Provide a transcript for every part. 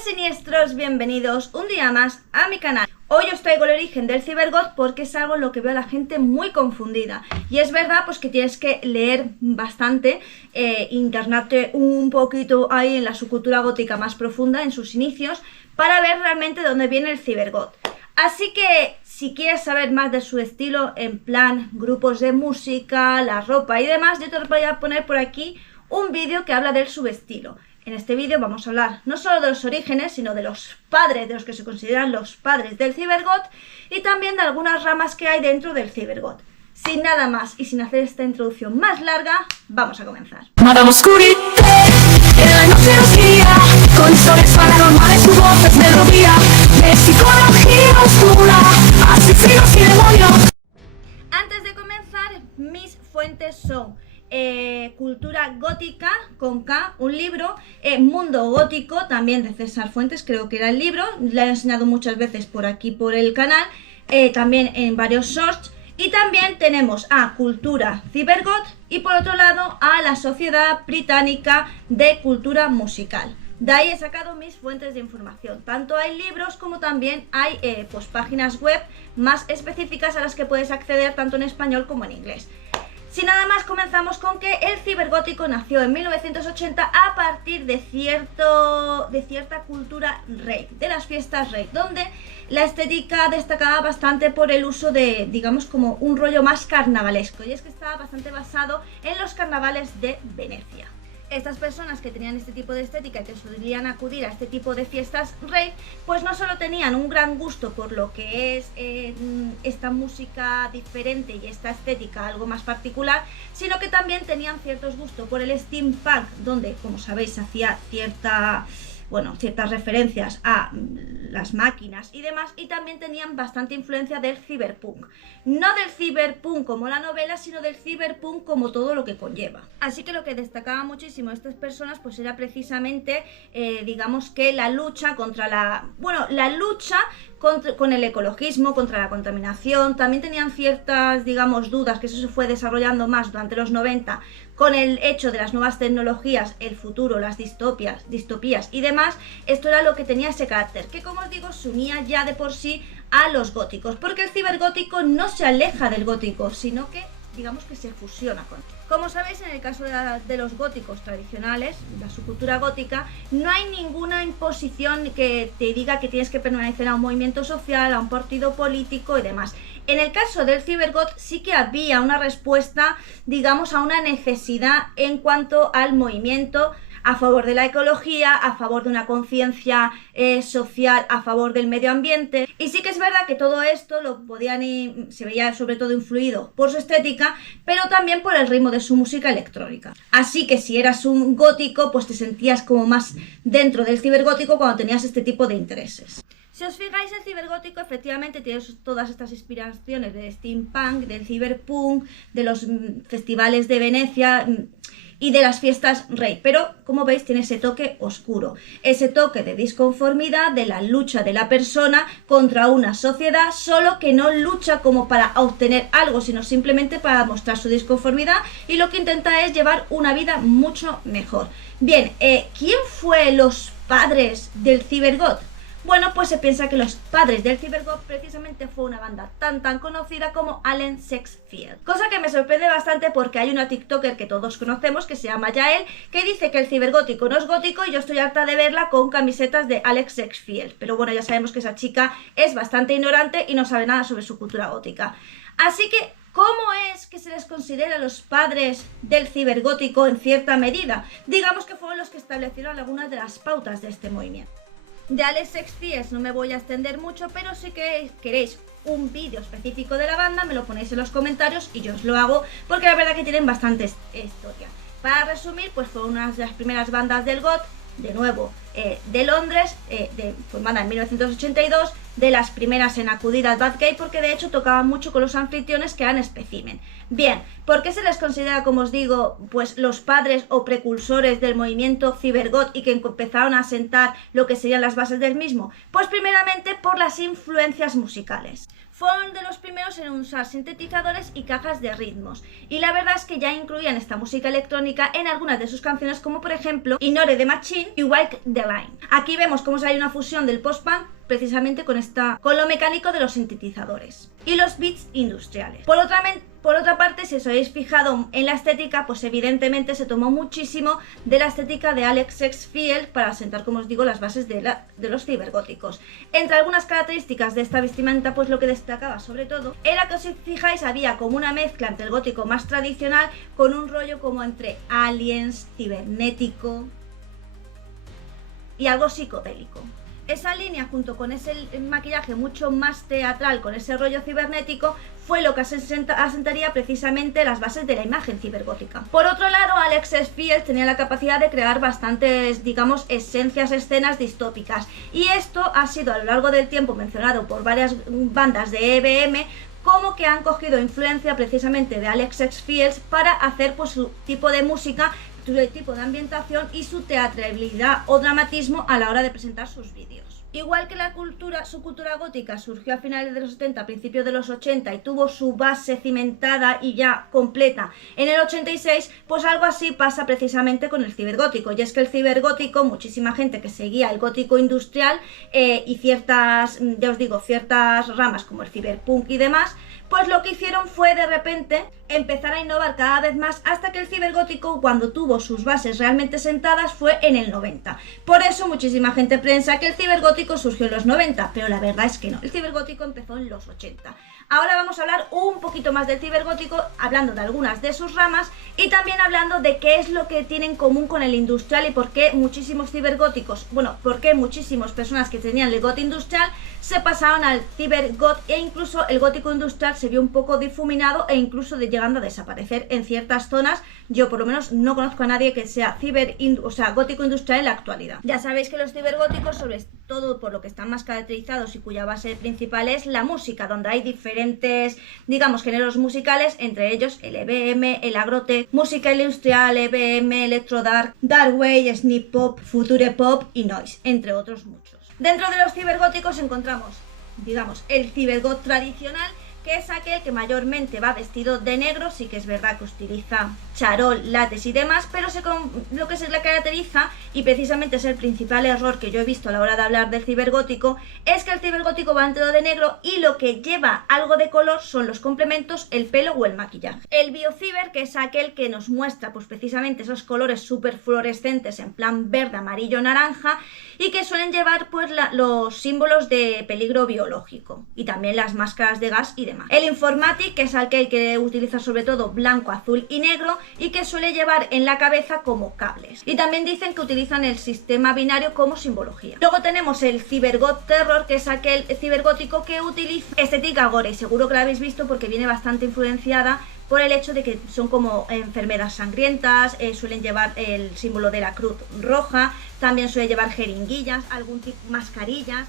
siniestros, bienvenidos un día más a mi canal. Hoy os traigo el origen del cibergoth porque es algo en lo que veo a la gente muy confundida. Y es verdad pues que tienes que leer bastante, internarte un poquito ahí en la subcultura gótica más profunda, en sus inicios, para ver realmente de dónde viene el cibergoth. Así que si quieres saber más de su estilo, en plan grupos de música, la ropa y demás, yo te voy a poner por aquí un vídeo que habla del subestilo. En este vídeo vamos a hablar no solo de los orígenes, sino de los padres, de los que se consideran los padres del cibergoth, y también de algunas ramas que hay dentro del cibergoth. Sin nada más y sin hacer esta introducción más larga, vamos a comenzar. Madame Oscurité, en la noche nos guía, con historias paranormales, su voz es melodía, de psicología oscura, asesinos y demonios. Antes de comenzar, mis fuentes son Cultura Gótica, con K, un libro, Mundo Gótico, también de César Fuentes, creo que era el libro, le he enseñado muchas veces por aquí por el canal, también en varios shorts, y también tenemos a Cultura Cibergoth y por otro lado a la Sociedad Británica de Cultura Musical. De ahí he sacado mis fuentes de información. Tanto hay libros como también hay pues páginas web más específicas a las que puedes acceder tanto en español como en inglés. Sin nada más, comenzamos con que el cibergótico nació en 1980 a partir de cierta cultura rave, de las fiestas rave, donde la estética destacaba bastante por el uso de, digamos, como un rollo más carnavalesco, y es que estaba bastante basado en los carnavales de Venecia. Estas personas que tenían este tipo de estética y que solían acudir a este tipo de fiestas rave, pues no solo tenían un gran gusto por lo que es esta música diferente y esta estética algo más particular, sino que también tenían ciertos gustos por el steampunk, donde, como sabéis, hacía ciertas referencias a las máquinas y demás, y también tenían bastante influencia del cyberpunk. No del cyberpunk como la novela, sino del cyberpunk como todo lo que conlleva. Así que lo que destacaba muchísimo estas personas pues era precisamente, digamos que la lucha contra con el ecologismo, contra la contaminación. También tenían ciertas, digamos, dudas, que eso se fue desarrollando más durante los 90, con el hecho de las nuevas tecnologías, el futuro, las distopías y demás. Esto era lo que tenía ese carácter, que como os digo, se unía ya de por sí a los góticos, porque el cibergótico no se aleja del gótico, sino que, digamos, que se fusiona con él. Como sabéis, en el caso de los góticos tradicionales, la subcultura gótica, no hay ninguna imposición que te diga que tienes que pertenecer a un movimiento social, a un partido político y demás. En el caso del cibergoth sí que había una respuesta, digamos, a una necesidad en cuanto al movimiento a favor de la ecología, a favor de una conciencia social, a favor del medio ambiente. Y sí que es verdad que todo esto se veía sobre todo influido por su estética, pero también por el ritmo de su música electrónica. Así que si eras un gótico, pues te sentías como más dentro del cibergótico cuando tenías este tipo de intereses. Si os fijáis, el cibergótico efectivamente tiene todas estas inspiraciones de steampunk, del cyberpunk, de los festivales de Venecia y de las fiestas rave, pero como veis tiene ese toque oscuro, ese toque de disconformidad, de la lucha de la persona contra una sociedad, solo que no lucha como para obtener algo, sino simplemente para mostrar su disconformidad, y lo que intenta es llevar una vida mucho mejor. Bien, ¿quién fue los padres del cibergoth? Bueno, pues se piensa que los padres del cibergoth precisamente fue una banda tan conocida como Allen Sexfield. Cosa que me sorprende bastante porque hay una tiktoker que todos conocemos que se llama Yael, que dice que el cibergótico no es gótico, y yo estoy harta de verla con camisetas de Alex Sexfield. Pero bueno, ya sabemos que esa chica es bastante ignorante y no sabe nada sobre su cultura gótica. Así que, ¿cómo es que se les considera los padres del cibergótico en cierta medida? Digamos que fueron los que establecieron algunas de las pautas de este movimiento. De Alex Sexfield no me voy a extender mucho, pero si queréis un vídeo específico de la banda, me lo ponéis en los comentarios y yo os lo hago, porque la verdad que tienen bastante historia. Para resumir, pues fue una de las primeras bandas del goth, de nuevo, de Londres, formada en 1982, de las primeras en acudir al Bathgate, porque de hecho tocaban mucho con los anfitriones que eran Specimen. Bien, ¿por qué se les considera, como os digo, pues los padres o precursores del movimiento cibergoth y que empezaron a sentar lo que serían las bases del mismo? Pues primeramente por las influencias musicales. fueron de los primeros en usar sintetizadores y cajas de ritmos, y la verdad es que ya incluían esta música electrónica en algunas de sus canciones, como por ejemplo Ignore the Machine y Walk the Line. Aquí vemos cómo hay una fusión del post-punk precisamente con lo mecánico de los sintetizadores y los beats industriales. Por otra parte, si os habéis fijado en la estética, pues evidentemente se tomó muchísimo de la estética de Alex Field para sentar, como os digo, las bases de los cibergóticos. Entre algunas características de esta vestimenta, pues lo que destacaba sobre todo era que, si os fijáis, había como una mezcla entre el gótico más tradicional con un rollo como entre aliens, cibernético y algo psicodélico. Esa línea, junto con ese maquillaje mucho más teatral, con ese rollo cibernético, fue lo que asentaría precisamente las bases de la imagen cibergótica. Por otro lado, Alex Field tenía la capacidad de crear bastantes, digamos, esencias, escenas distópicas, y esto ha sido a lo largo del tiempo mencionado por varias bandas de EBM como que han cogido influencia precisamente de Alex Field para hacer pues su tipo de música, su tipo de ambientación y su teatralidad o dramatismo a la hora de presentar sus vídeos. Igual que su cultura gótica surgió a finales de los 70, a principios de los 80 y tuvo su base cimentada y ya completa en el 86, pues algo así pasa precisamente con el cibergótico. Y es que el cibergótico, muchísima gente que seguía el gótico industrial y ciertas, ya os digo, ciertas ramas como el ciberpunk y demás, pues lo que hicieron fue de repente empezar a innovar cada vez más, hasta que el cibergótico, cuando tuvo sus bases realmente sentadas, fue en el 90. Por eso muchísima gente piensa que el cibergótico surgió en los 90, pero la verdad es que no, el cibergótico empezó en los 80. Ahora vamos a hablar un poquito más del cibergótico, hablando de algunas de sus ramas y también hablando de qué es lo que tiene en común con el industrial y por qué muchísimos cibergóticos, por qué muchísimas personas que tenían el gótico industrial se pasaron al cibergot, e incluso el gótico industrial se vio un poco difuminado e incluso llegando a desaparecer en ciertas zonas. Yo por lo menos no conozco a nadie que sea gótico industrial en la actualidad. Ya sabéis que los cibergóticos, sobre todo por lo que están más caracterizados y cuya base principal es la música, donde hay diferentes, digamos, géneros musicales, entre ellos el EBM, el agrotech, música industrial, EBM, electrodark, darkwave, snip pop, future pop y noise, entre otros muchos. Dentro de los cibergóticos encontramos, digamos, el cibergot tradicional, que es aquel que mayormente va vestido de negro. Sí que es verdad que utiliza charol, látex y demás, pero lo que se le caracteriza, y precisamente es el principal error que yo he visto a la hora de hablar del cibergótico, es que el cibergótico va entero de negro y lo que lleva algo de color son los complementos, el pelo o el maquillaje. El biociber, que es aquel que nos muestra pues precisamente esos colores súper fluorescentes en plan verde, amarillo, naranja, y que suelen llevar pues los símbolos de peligro biológico y también las máscaras de gas y demás. El informatic, que es aquel que utiliza sobre todo blanco, azul y negro y que suele llevar en la cabeza como cables. Y también dicen que utilizan el sistema binario como simbología. Luego tenemos el cibergot terror, que es aquel cibergótico que utiliza estética gore, y seguro que la habéis visto porque viene bastante influenciada por el hecho de que son como enfermeras sangrientas, suelen llevar el símbolo de la cruz roja, también suelen llevar jeringuillas, algún tipo mascarillas,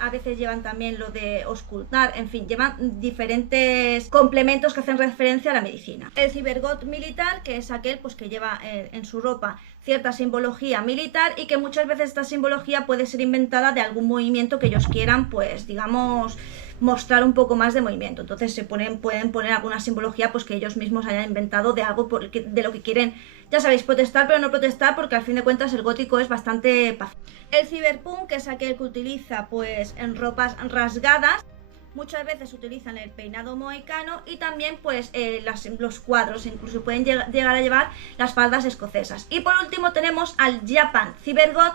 a veces llevan también lo de auscultar, en fin, llevan diferentes complementos que hacen referencia a la medicina. El cibergot militar, que es aquel pues que lleva en su ropa cierta simbología militar y que muchas veces esta simbología puede ser inventada de algún movimiento que ellos quieran, pues digamos, mostrar un poco más de movimiento. Entonces pueden poner alguna simbología pues que ellos mismos hayan inventado de algo de lo que quieren, ya sabéis, protestar pero no protestar, porque al fin de cuentas el gótico es bastante pacífico. El ciberpunk, que es aquel que utiliza pues en ropas rasgadas, muchas veces utilizan el peinado mohicano y también pues los cuadros, incluso pueden llegar a llevar las faldas escocesas. Y por último tenemos al Japan Cibergot,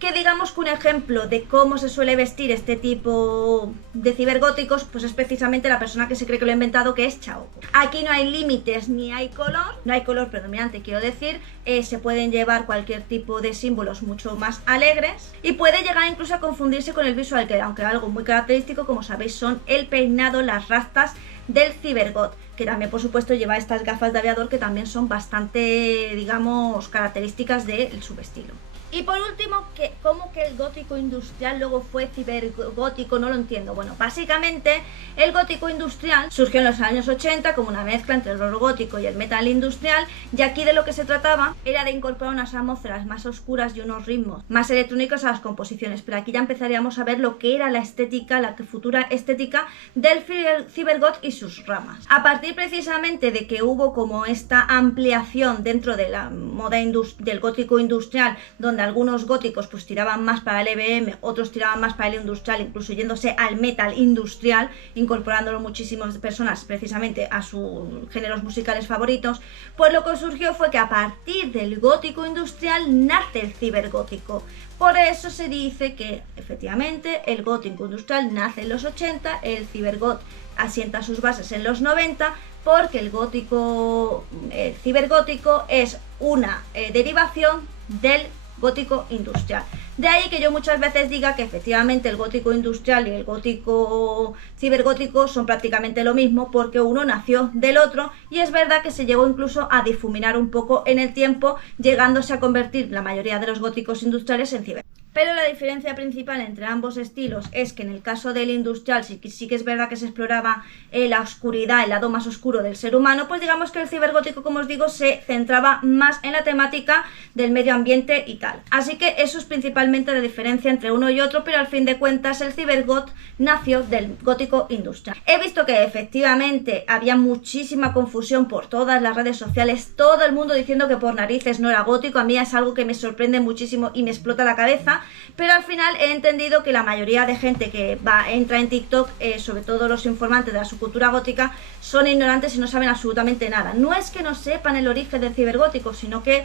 que digamos que un ejemplo de cómo se suele vestir este tipo de cibergóticos pues es precisamente la persona que se cree que lo ha inventado, que es Chaoko. Aquí no hay límites ni hay color predominante, quiero decir, se pueden llevar cualquier tipo de símbolos mucho más alegres y puede llegar incluso a confundirse con el visual, que aunque algo muy característico, como sabéis, son el peinado, las rastas del cibergot, que también por supuesto lleva estas gafas de aviador que también son bastante, digamos, características de su estilo. Y por último, ¿cómo que el gótico industrial luego fue cibergótico, no lo entiendo. Bueno, básicamente el gótico industrial surgió en los años 80 como una mezcla entre el horror gótico y el metal industrial, y aquí de lo que se trataba era de incorporar unas atmósferas más oscuras y unos ritmos más electrónicos a las composiciones, pero aquí ya empezaríamos a ver lo que era la estética, la futura estética del cibergot y sus ramas. A partir precisamente de que hubo como esta ampliación dentro de la moda del gótico industrial, donde algunos góticos pues tiraban más para el EBM, otros tiraban más para el industrial, incluso yéndose al metal industrial, incorporándolo muchísimas personas precisamente a sus géneros musicales favoritos, pues lo que surgió fue que a partir del gótico industrial nace el cibergótico. Por eso se dice que efectivamente el gótico industrial nace en los 80, el cibergot asienta sus bases en los 90, porque el cibergótico es una derivación del gótico industrial. De ahí que yo muchas veces diga que efectivamente el gótico industrial y el gótico cibergótico son prácticamente lo mismo, porque uno nació del otro, y es verdad que se llegó incluso a difuminar un poco en el tiempo, llegándose a convertir la mayoría de los góticos industriales en ciber. Pero la diferencia principal entre ambos estilos es que en el caso del industrial sí que es verdad que se exploraba la oscuridad, el lado más oscuro del ser humano, pues digamos que el cibergótico, como os digo, se centraba más en la temática del medio ambiente y tal. Así que eso es principalmente la diferencia entre uno y otro, pero al fin de cuentas el cibergot nació del gótico industrial. He visto que efectivamente había muchísima confusión por todas las redes sociales, todo el mundo diciendo que por narices no era gótico. A mí es algo que me sorprende muchísimo y me explota la cabeza. Pero al final he entendido que la mayoría de gente que entra en TikTok, sobre todo los informantes de la subcultura gótica, son ignorantes y no saben absolutamente nada. No es que no sepan el origen del cibergótico, sino que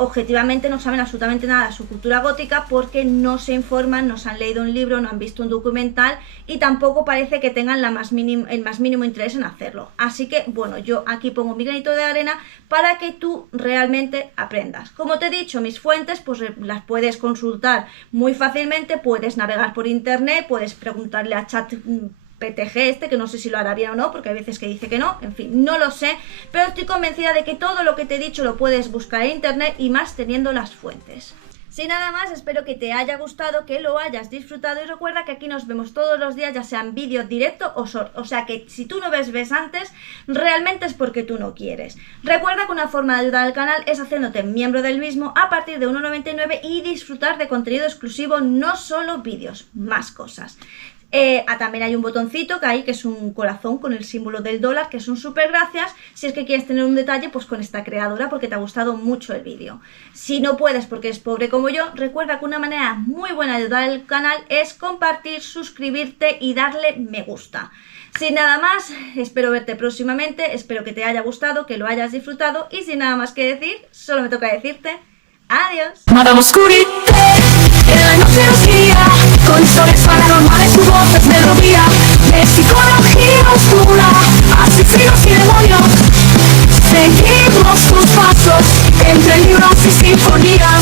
objetivamente no saben absolutamente nada de su cultura gótica, porque no se informan, no se han leído un libro, no han visto un documental, y tampoco parece que tengan el más mínimo interés en hacerlo. Así que bueno, yo aquí pongo mi granito de arena para que tú realmente aprendas. Como te he dicho, mis fuentes pues las puedes consultar muy fácilmente, puedes navegar por internet, puedes preguntarle a ChatGPT, que no sé si lo hará bien o no, porque hay veces que dice que no, en fin, no lo sé, pero estoy convencida de que todo lo que te he dicho lo puedes buscar en internet, y más teniendo las fuentes. Sin nada más, espero que te haya gustado, que lo hayas disfrutado, y recuerda que aquí nos vemos todos los días, ya sea en vídeo, directo o short, o sea que si tú no ves antes, realmente es porque tú no quieres. Recuerda que una forma de ayudar al canal es haciéndote miembro del mismo a partir de 1,99 y disfrutar de contenido exclusivo, no solo vídeos, más cosas. También hay un botoncito que hay, que es un corazón con el símbolo del dólar, que es un súper gracias, si es que quieres tener un detalle pues con esta creadora, porque te ha gustado mucho el vídeo. Si no puedes porque eres pobre como yo, recuerda que una manera muy buena de ayudar al canal es compartir, suscribirte y darle me gusta. Sin nada más, espero verte próximamente, espero que te haya gustado, que lo hayas disfrutado, y sin nada más que decir, solo me toca decirte adiós. Madame Oscurité, en la noche nos guía, con historias paranormales, tu voz es melodía, de psicología oscura, asesinos y demonios. Seguimos tus pasos, entre libros y sinfonías.